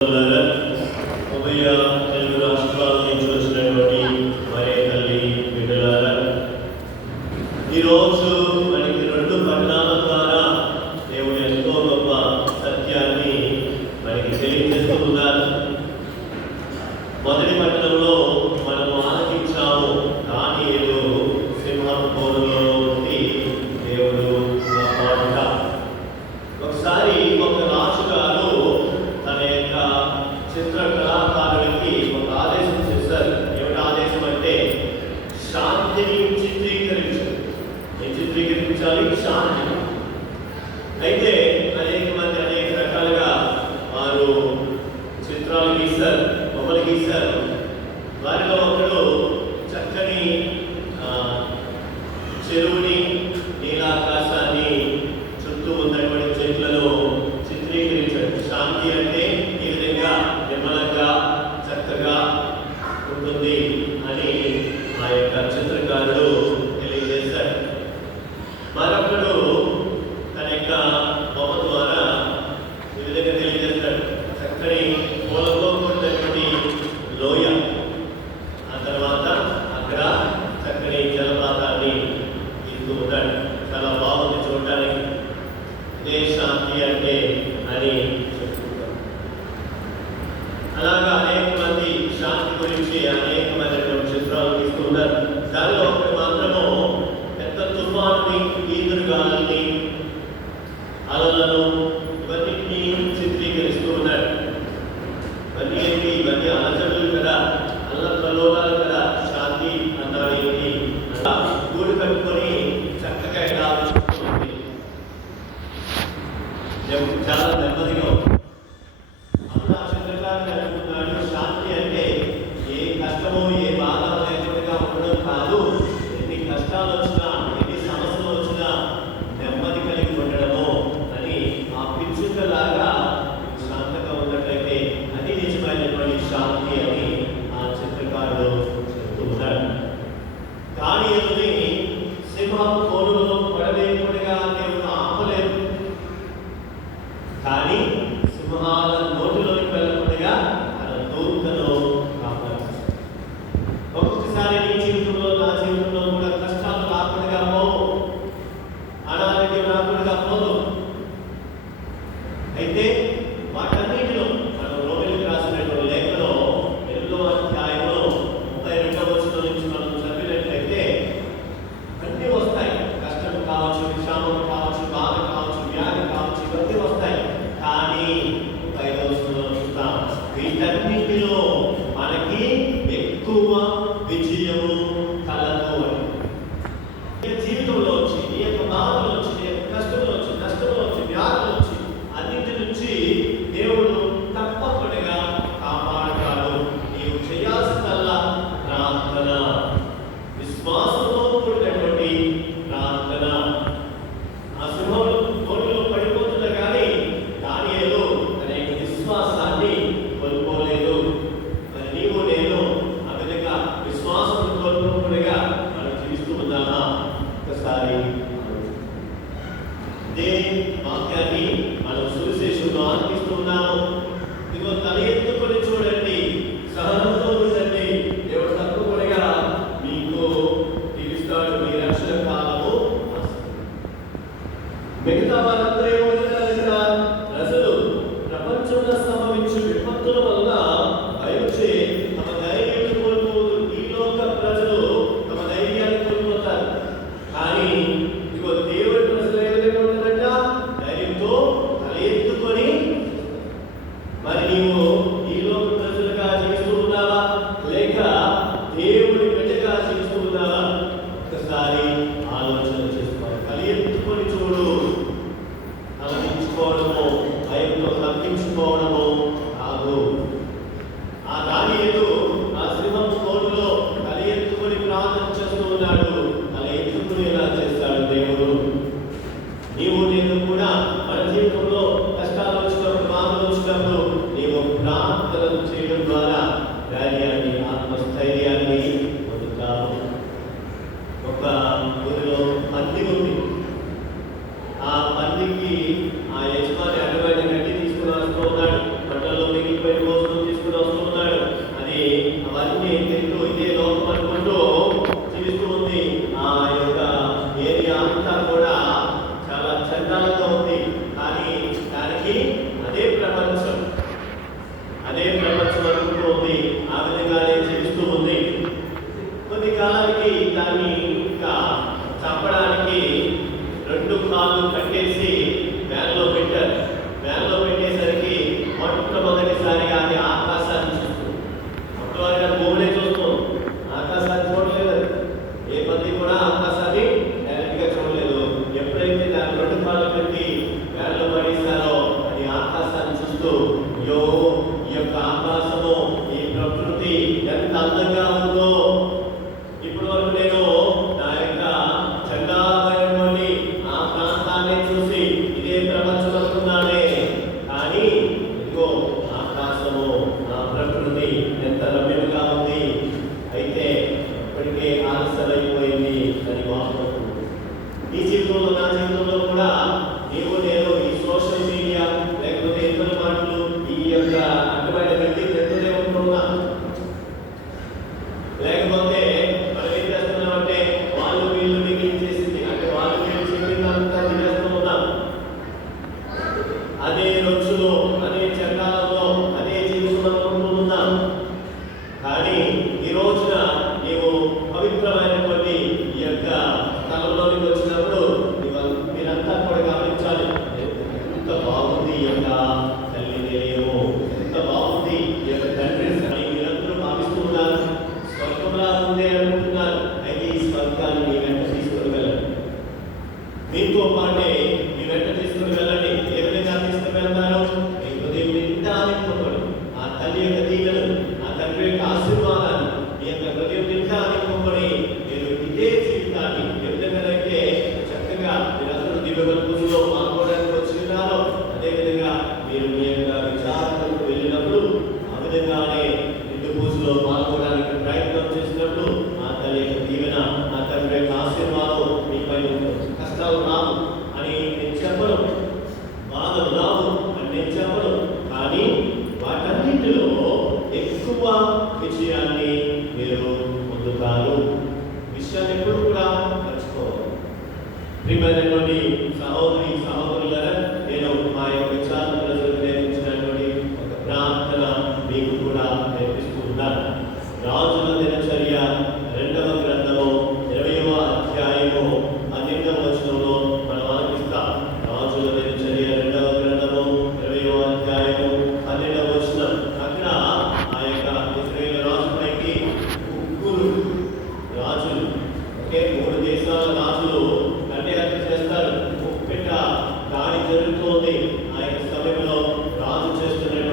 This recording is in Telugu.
ఉభయ తెలుగు రాష్ట్రాల నుంచి వచ్చినటువంటి మరే తల్లి బిడ్డలారా, ఈరోజు మనకి రెండు పట్టణాల ద్వారా దేవుడు ఎంతో గొప్ప సత్యాన్ని మనకి తెలియజేస్తూ ఉన్నారు. మొదటి పట్టణంలో మనము ఆలకించాము, దానియేలు సింహపు బోనులో ఉండి దేవుడు కాపాడుట. ఒకసారి ఒక రాజుగారు తన యొక్క చిత్ర కళాకారుడికి ఒక ఆదేశం చేశారు. ఏమిటి ఆదేశం అంటే, శాంతిని చిత్రీకరించాలి, శాంతి. అయితే అనేక మంది అనేక రకాలుగా వారు చిత్రాలు గీశారు, బొమ్మలు గీశారు. వారిలో ఒకడు చక్కని చెరువుని, నీలాకాశాన్ని, చుట్టూ ఉన్నటువంటి చెట్లను చిత్రీకరించాడు. శాంతి అంటే ఈ విధంగా నిర్మలంగా చక్కగా ఉంటుంది అని ఆ యొక్క చిత్రకారుడు తెలియజేశాడు. మరొకడు తన యొక్క బొమ్మ ద్వారా ఈ విధంగా తెలియజేస్తాడు. చక్కని పూలతో కూడినటువంటి లోయ, ఆ తర్వాత అక్కడ చక్కని జలపాతాన్ని ఇస్తూ ఉంటాడు. చాలా బాగుంది చూడటానికి. ఇదే శాంతి అంటే అని చెప్పుకుంటాం. అలాగా అనేక మంది శాంతి గురించి అనేకమైనటువంటి చిత్రాలు తీస్తున్నారు. దానిలో ఒకటి మాత్రము పెద్ద తుఫానుని, ఈదురుగాలని, అలలను, ఇవన్నింటినీ చిత్రీకరిస్తూ ఉన్నాడు. ఇవన్నీ ఏంటి? ఇవన్నీ అలజడులు కదా, అల్లకల్లోలాలు కదా. శాంతి అన్నాడు ఏంటి? గూడు కట్టుకొని చక్కగా ఎలా చాలా నెమ్మదిగా అప్పుడు ఆ చిత్రకారుడు అనుకున్నాడు, శాంతి అంటే ఏ కష్టమో ఏ బాధ లేకుండా ఉండడం కాదు, ఎన్ని కష్టాలు వచ్చినా, ఎన్ని సమస్యలు వచ్చినా నెమ్మది కలిగి ఉండడము అని. ఆ పిచ్చుకలాగా శాంతంగా ఉన్నట్లయితే అది నిజమైనటువంటి శాంతి అని ఆ చిత్రకారుడు చెప్తూ ఉన్నాడు. దానియేలుని సింహపు బోనులో పడవేయకుండా దేవుడు ఆపలేదు, కానీ సింహాల నోటిలోకి వెళ్ళకుండా తన దూతను కాపాడు. ఒక్కొక్కసారి నీ జీవితంలో, నా జీవితంలో కూడా కష్టాలు రాకుండా పోవు, అనారోగ్యం రాకుండా పోదు. అయితే వాటన్నిటిలో మనం రోమిలకు రాసినటువంటి లేఖలో 8వ అధ్యాయంలో 32వ వచనం నుంచి మనం చదివినట్లయితే అన్నీ వస్తాయి. కష్టం కావచ్చు, విషామం కావచ్చు, బాధ కావచ్చు, వ్యాధి కావచ్చు, ఇవన్నీ వస్తాయి. కానీ 5వ వచనంలో చూస్తాం, వీటన్నిటిలో మనకి ఎక్కువ విజయము కలదు అని. ఈ జీవితంలో వచ్చి, ఈ యొక్క బాధలో వచ్చి, ఈ యొక్క కష్టంలో వచ్చి, నష్టంలో వచ్చి, వ్యాధులు వచ్చి, అన్నింటి నుంచి దేవుడు తప్పకుండా కాపాడతాడు. నీవు చేయాల్సిందల్లా ప్రార్థన, విశ్వాసంతో కూడినటువంటి ప్రార్థన. ఆ సింహంలో బోనులో పడిపోతున్నా కానీ దానియేలు తన యొక్క విశ్వాసాన్ని కోల్పోలేదు. మరి నీవు నేను ఆ విధంగా విశ్వాసం కోల్పోకుండా మనం జీవిస్తూ ఉన్నామా? ఒకసారి ఇదే వాక్యాన్ని మనం సువిశేషంలో ఆలకిస్తున్నాము. ఇదిగో తల ఎత్తుకొని చూడండి, సహనంతో ఉండండి, దేవుడు తప్పకుండా మీకు తీరుస్తాడు, మీ రక్షణ కాలము. మిగతా వారందరూ ఏమవుతారంట? ప్రజలు ప్రపంచంలో సంభవించే విపత్తుల వల్ల భయచే తమ ధైర్యాన్ని కోల్పోదు. ఈ లోక ప్రజలు తమ ధైర్యాన్ని కోల్పోతారు. కానీ ఇదిగో దేవుడి ప్రజలు ఏ విధంగా ఉంటారంట? ధైర్యంతో తల ఎత్తుకొని. మరి నీవు ఈ లోక ప్రజలుగా జీవిస్తూ ఉన్నావా, లేక దేవుడి బిడ్డగా జీవిస్తూ ఉన్నావా? ఒకసారి ఆలోచన చేసుకోవాలి. తల ఎత్తుకొని చూడు. తగ్గించుకోవడము, భయంతో తగ్గించుకోవడము కాదు. ఆ దానియేలు ఆ సింహపు బోనులో తల ఎత్తుకొని ప్రార్థన చేస్తూ ఉన్నాడు. తల ఎత్తుకుని ఎలా చేస్తాడు దేవుడు? నీవు నేను కూడా మన జీవితంలో కష్టాలు వచ్చినప్పుడు, బాధలు వచ్చినప్పుడు నీవు ప్రార్థన చేయడం ద్వారా ధైర్యాన్ని, ఆత్మస్థైర్యాన్ని పొందుతావు. ఒక ఊరిలో పంది ఉంది. ఆ పందికి ఆ యజమాని అడ్డమైన గడ్డి తీసుకుని వస్తూ ఉన్నాడు. పంటల్లో మిగిలిపోయిన యొక్క ఆకాశము, ఈ ప్రకృతి ఎంత అందంగా ఉందో. ఇప్పటి వరకు నేను నా యొక్క చండాలమైనటువంటి ఆ ప్రాంతాన్ని చూసి ఇదే ప్రపంచం అనుకున్నానే. కానీ ఇదిగో ఆకాశము, ఆ ప్రకృతి ఎంత రమ్యంగా ఉంది. అయితే ఇప్పటికే ఆలస్యమైపోయింది అని వాస్తవం. ఈ జీవితంలో, నా జీవితంలో కూడా నీవు నేను ఈ సోషల్ మీడియా లేకపోతే ఇతర మాటలు, ఈ యొక్క అడ్డమైన వ్యక్తి ఎత్తునే ఉంటున్నా. లేకపోతే మనం ఏం చేస్తున్నామంటే వాళ్ళు వీళ్ళు మిగిలించేసింది, అంటే వాళ్ళు వీళ్ళు చెప్పిందంతా తినేస్తూ ఉన్నాం. అదే రొచ్చులో, అదే చండాలలో, అదే జీవితంలో ఉంటూ ఉన్నాం. కానీ ఈ రోజున నీవు పవిత్రమైనటువంటి ఈ యొక్క స్థలంలోనికి వచ్చినప్పుడు మీరంతా కూడా గమనించాలి. ఎంత బాగుంది ఈ యొక్క తల్లి నిలయము, ఎంత బాగుంది ఈ యొక్క తండ్రి. మీరందరూ భావిస్తూ ఉన్నారు స్వర్గంలా ఉందే అనుకుంటున్నారు. అయితే ఈ స్వర్గాన్ని మీ వెంట తీసుకుని వెళ్ళండి, మీతో పాటే మీ వెంట తీసుకుని వెళ్ళండి. ఏ విధంగా తీసుకుని వెళ్తారో మీ హృదయం నిండా నింపుకోండి. ఆ తల్లి యొక్క దీవెను, ఆ తండ్రి యొక్క ఆశీర్వాదాన్ని మీ యొక్క హృదయం నిండా నింపుకొని మీరు ఇదే జీవితాన్ని ఏ విధంగానైతే చక్కగా మీరందరూ దివ్యబలి పూజలో పాల్గొనడానికి వచ్చి ఉన్నారో, అదేవిధంగా మీరు మీ యొక్క విచారణకు వెళ్ళినప్పుడు ఆ విధంగానే నిండు పూజలో పాల్గొనడానికి ప్రయత్నం చేసినప్పుడు ఆ తల్లి యొక్క దీవెన, ఆ తండ్రి యొక్క ఆశీర్వాదం మీపై ఉంటుంది. కష్టాలు రావు అని నేను చెప్పను, బాధలు రావు అని నేను చెప్పను. కానీ వాటన్నింటిలో ఎక్కువ విజయాన్ని మీరు పొందుతారు. విషయాన్ని ఎప్పుడు కూడా మర్చిపోవాలి. ప్రియమైనటువంటి సహోదరి సహోదరులారా, నేను మా యొక్క విచారణ ప్రజలకు నేర్పించినటువంటి ఒక ప్రార్థన మీకు కూడా నేర్పిస్తూ ఉన్నాను. రాజుల దినచర్య 2వ గ్రంథము 20వ అధ్యాయము 12వ వచనంలో మనం ఆలకిస్తాం. రాజుల దినచర్య 2వ గ్రంథము 20వ అధ్యాయము 12వ వచనం. అక్కడ ఆ యొక్క ఇశ్రాయేలు రాజుపైకి 3 రాజులు, ఒకే 3 దేశాల